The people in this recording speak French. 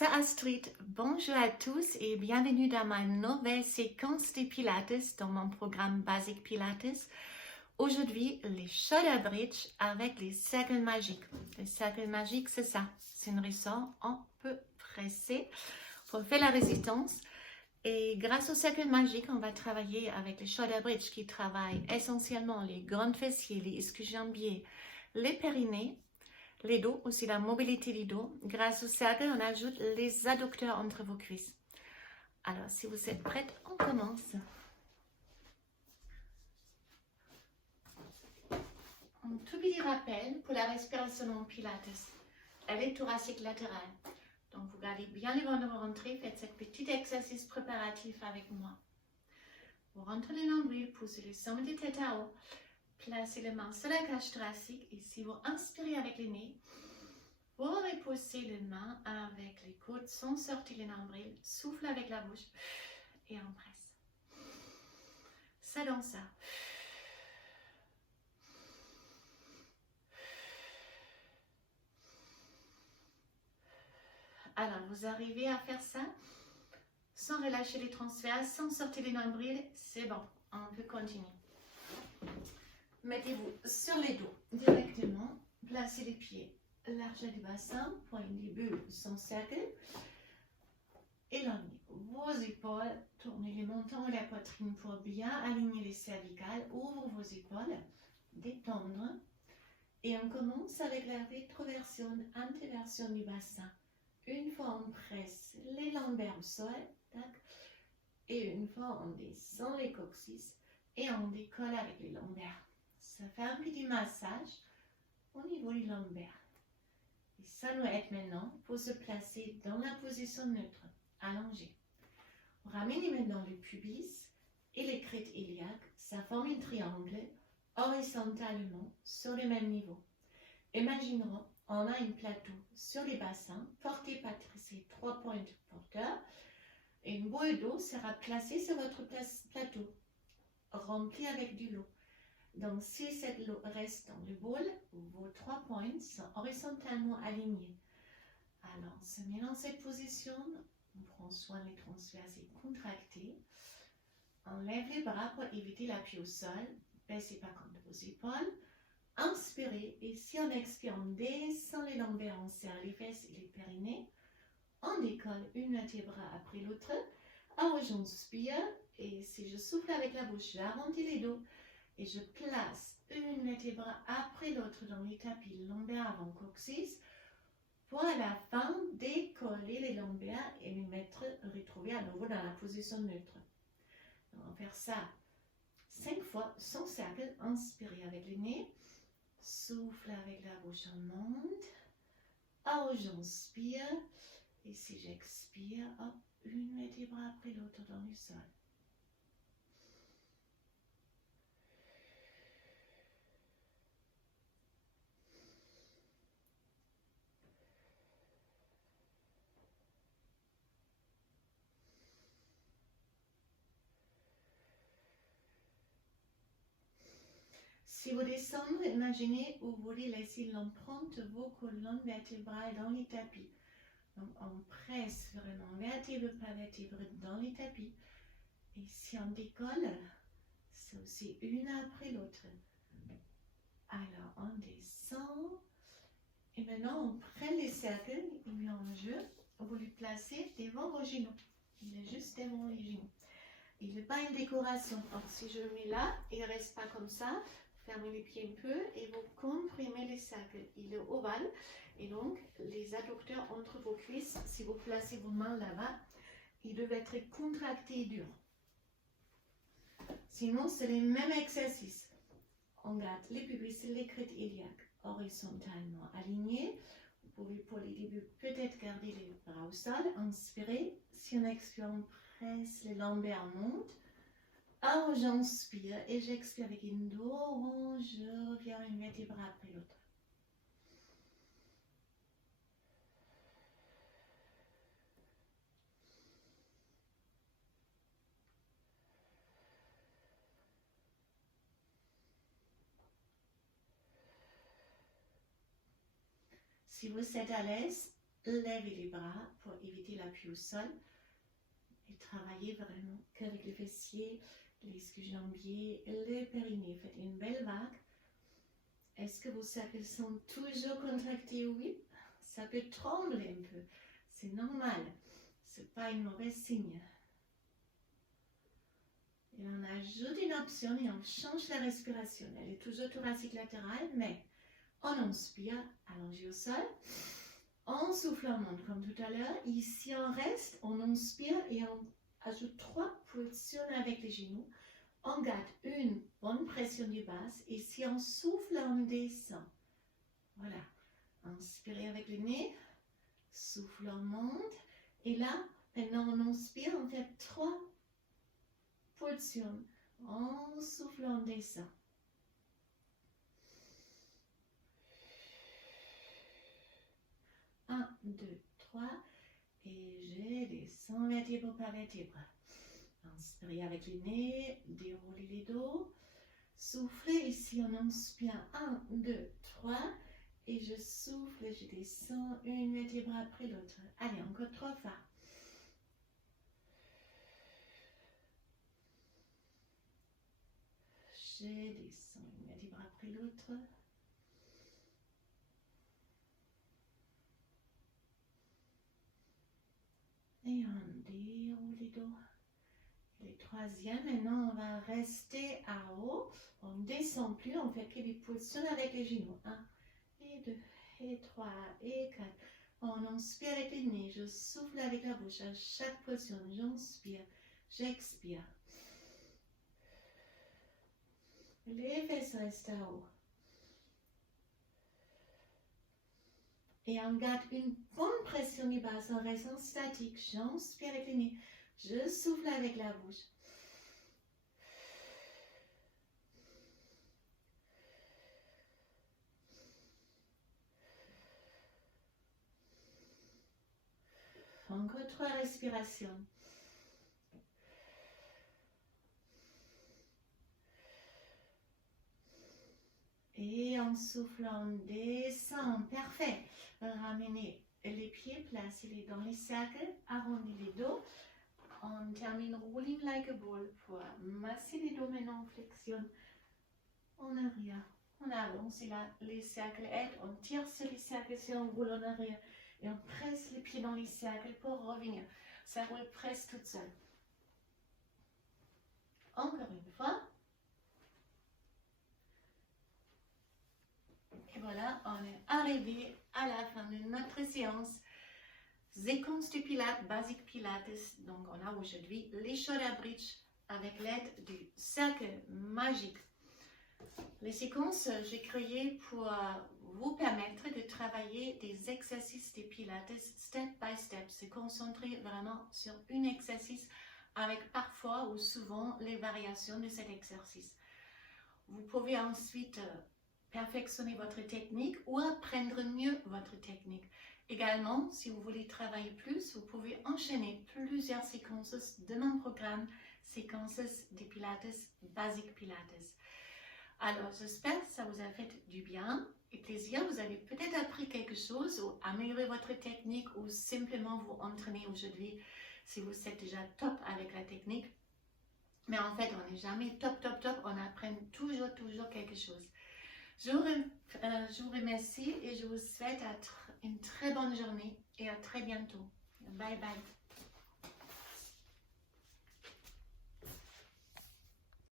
c'est Astrid. Bonjour à tous et bienvenue dans ma nouvelle séquence de Pilates dans mon programme Basic Pilates. Aujourd'hui, les shoulder bridge avec les cercles magiques. Les cercles magiques, c'est ça. C'est une ressort un peu pressée pour faire la résistance. Et grâce au cercle magique, on va travailler avec les shoulder bridge qui travaillent essentiellement les grands fessiers, les ischio-jambiers, les périnées, les dos, aussi la mobilité du dos. Grâce au cercle, on ajoute les adducteurs entre vos cuisses. Alors, si vous êtes prête, on commence. Un tout petit rappel pour la respiration en Pilates. Elle est thoracique latérale. Donc, vous gardez bien les ventres rentrés. Faites cet petit exercice préparatif avec moi. Vous rentrez les nombrils, poussez les sommets de tête à haut. Placez les mains sur la cage thoracique. Et si vous inspirez avec les nez, vous reposez les mains avec les côtes sans sortir les nombrils. Souffle avec la bouche et on presse. Ça donne ça. Alors, vous arrivez à faire ça sans relâcher les transverses, sans sortir les nombrils. C'est bon, on peut continuer. Mettez-vous sur les dos directement. Placez les pieds largeur du bassin, point du bulbe sans cercle. Éloignez vos épaules, tournez les montants et la poitrine pour bien aligner les cervicales. Ouvrez vos épaules, détendre. Et on commence avec la rétroversion, antéversion du bassin. Une fois on presse les lombaires au sol, tac, et une fois on descend les coccyx et on décolle avec les lombaires. Ça fait un petit massage au niveau du lombaire. Et ça nous aide maintenant pour se placer dans la position neutre, allongée. Ramenez maintenant le pubis et les crêtes iliaques, ça forme un triangle horizontalement sur le même niveau. Imaginons, on a un plateau sur les bassins porté par ces 3 points porteurs et une boule d'eau sera placée sur votre plateau, remplie avec du lot. Donc, si cette eau reste dans le bol, vos 3 points sont horizontalement alignés. Alors, on se met dans cette position, on prend soin des transverses et contractés. On lève les bras pour éviter l'appui au sol, baissez pas contre vos épaules. Inspirez et si on expire, on descend les lombaires, on serre les fesses et les périnées. On décolle une vertèbre après l'autre. Alors, j'inspire et si je souffle avec la bouche, j'arrondis les dos. Et je place une vertèbre après l'autre dans les tapis lombaires avant coccyx pour à la fin décoller les lombaires et les retrouver à nouveau dans la position neutre. Donc, on va faire ça 5 fois sans cercle. Inspirez avec le nez, souffle avec la bouche, on monte. Alors j'inspire et si j'expire, hop, une vertèbre après l'autre dans le sol. Si vous descendez, imaginez où vous voulez laisser l'empreinte de vos colonnes vertébrales dans les tapis. Donc on presse vraiment vertèbre par vertèbre dans les tapis. Et si on décolle, c'est aussi une après l'autre. Alors on descend. Et maintenant on prend les cercles, il met en jeu. Vous les placez devant vos genoux. Il est juste devant les genoux. Il n'est pas une décoration. Donc si je le mets là, il ne reste pas comme ça. Fermez les pieds un peu et vous comprimez les cercles. Il est ovale et donc les adducteurs entre vos cuisses, si vous placez vos mains là-bas, ils doivent être contractés et durs. Sinon, c'est le même exercice. On garde les pubis et les crêtes iliaques horizontalement alignés. Vous pouvez pour les débuts peut-être garder les bras au sol. Inspirez. Si on expire, on presse les lombaires, monte. Alors j'inspire et j'expire avec une dos rond, je reviens une vertèbre après l'autre. Si vous êtes à l'aise, levez les bras pour éviter l'appui au sol et travaillez vraiment qu'avec les fessiers, les ischios-jambiers, le périnée. Faites une belle vague. Est-ce que vos cercles sont toujours contractés? Oui. Ça peut trembler un peu. C'est normal. Ce n'est pas une mauvaise signe. Et on ajoute une option et on change la respiration. Elle est toujours thoracique latérale, mais on inspire, allongé au sol. On souffle, on monte comme tout à l'heure. Ici, on reste, on inspire et on ajoute 3 pulsions avec les genoux. On garde une bonne pression du bas. Et si on souffle, on descend. Voilà. Inspirez avec le nez. Souffle, on monte. Et là, maintenant, on inspire, on fait 3 pulsions. On souffle, on descend. 1, 2, 3. Et je descends vertèbre par vertèbre. Inspirez avec le nez, déroulez les dos. Soufflez ici, on inspire 1, 2, 3. Et je souffle, je descends une vertèbre après l'autre. Allez, encore 3 fois. Je descends une vertèbre après l'autre. Et on déroule les dos. Le troisième, maintenant on va rester à haut. On ne descend plus, on fait que des pulsions avec les genoux. 1, et 2, et 3, et 4. On inspire avec le nez, je souffle avec la bouche. À chaque pulsion, j'inspire, j'expire. Les fesses restent à haut. Et on garde une bonne pression du bas, on reste en statique. J'inspire avec le nez, je souffle avec la bouche. Encore 3 respirations. Et en soufflant, on descend. Parfait. Ramenez les pieds, placez-les dans les cercles, arrondissez les dos. On termine rolling like a ball pour masser les dos maintenant en flexion. En arrière. On avance et là, les cercles aident. On tire sur les cercles si on roule en arrière. Et on presse les pieds dans les cercles pour revenir. Ça roule presque toute seule. Encore une fois. Et voilà, on est arrivé à la fin de notre séance. Séquence du Pilates, basique Pilates. Donc, on a aujourd'hui les shoulder bridge avec l'aide du cercle magique. Les séquences, j'ai créé pour vous permettre de travailler des exercices de Pilates step by step. Se concentrer vraiment sur un exercice avec parfois ou souvent les variations de cet exercice. Vous pouvez ensuite perfectionner votre technique ou apprendre mieux votre technique. Également, si vous voulez travailler plus, vous pouvez enchaîner plusieurs séquences de mon programme, séquences de Pilates, basique Pilates. Alors, j'espère que ça vous a fait du bien et plaisir. Vous avez peut-être appris quelque chose ou amélioré votre technique ou simplement vous entraîner aujourd'hui si vous êtes déjà top avec la technique. Mais en fait, on n'est jamais top, on apprend toujours quelque chose. Je vous remercie et je vous souhaite une très bonne journée et à très bientôt. Bye bye.